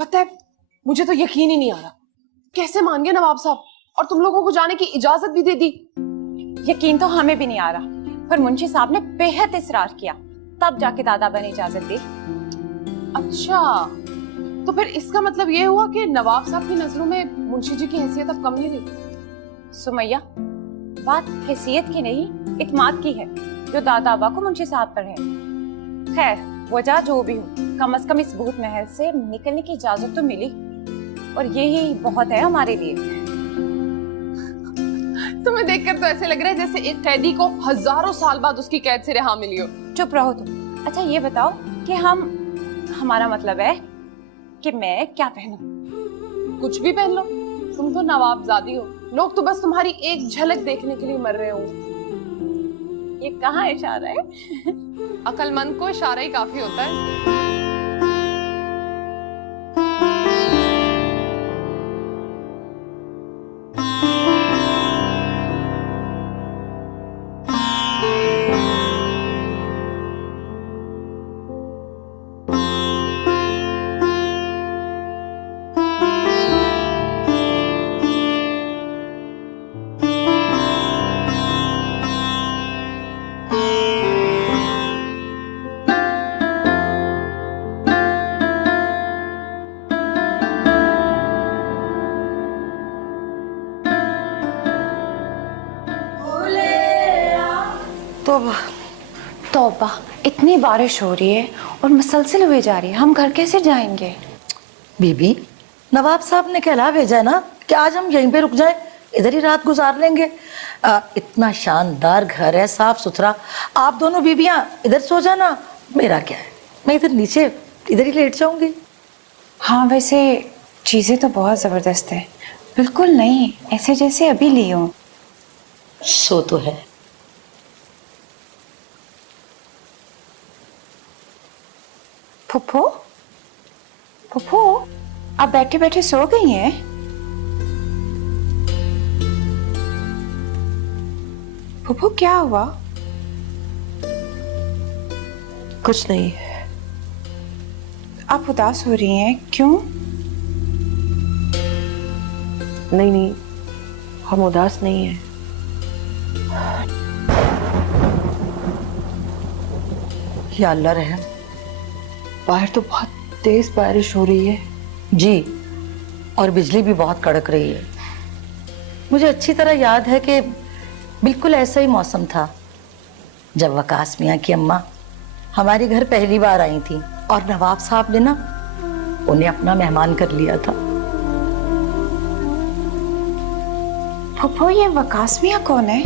पता है, मुझे तो यकीन ही नहीं आ रहा, कैसे मान गए नवाब साहब और तुम लोगों को जाने की इजाजत भी दे दी। यकीन तो हमें भी नहीं आ रहा, पर मुंशी साहब ने बेहद इसरार किया, तब जाके दादा ने इजाजत दी। अच्छा, तो फिर इसका मतलब ये हुआ कि नवाब साहब की नजरों में मुंशी जी की हैसियत अब कम नहीं रही। सुमैया, बात हैसियत की नहीं, इत्माद की है जो दादा अब्बा को मुंशी साहब पर है। खैर, वजह जो भी हो, कम से कम इस भूत महल से निकलने की इजाजत तो मिली, और यही बहुत है हमारे लिए। तुम्हें देखकर तो ऐसे लग रहा है जैसे एक कैदी को हजारों साल बाद उसकी कैद से रिहा मिली हो। चुप रहो तुम। अच्छा ये बताओ कि हमारा मतलब है कि मैं क्या पहनूं? कुछ भी पहन लो, तुम तो नवाबजादी हो, लोग तो बस तुम्हारी एक झलक देखने के लिए मर रहे हो। ये कहाँ इशारा है? अक्लमंद को इशारा ही काफी होता है। तौबा, इतनी बारिश हो रही है और मुसलसल हुए जा रही है, हम घर कैसे जाएंगे? बीबी, नवाब साहब ने कहला भेजा है ना कि आज हम यहीं पे रुक जाएं, इधर ही रात गुजार लेंगे। इतना शानदार घर है, साफ सुथरा। आप दोनों बीबियां इधर सो जाना, मेरा क्या है, मैं इधर नीचे इधर ही लेट जाऊंगी। हाँ, वैसे चीजें तो बहुत जबरदस्त है, बिल्कुल नहीं ऐसे जैसे अभी ली हो। सो तो है। फुप्पो, फुप्पो, आप बैठे बैठे सो गई हैं? फुप्पो क्या हुआ? कुछ नहीं। आप उदास हो रही हैं, क्यों? नहीं नहीं, हम उदास नहीं हैं। या अल्लाह रहम। बाहर तो बहुत तेज बारिश हो रही है। जी, और बिजली भी बहुत कड़क रही है। मुझे अच्छी तरह याद है कि बिल्कुल ऐसा ही मौसम था जब वकास मियाँ की अम्मा हमारे घर पहली बार आई थी और नवाब साहब ने ना उन्हें अपना मेहमान कर लिया था। फुप्पो, ये वकास मियाँ कौन है?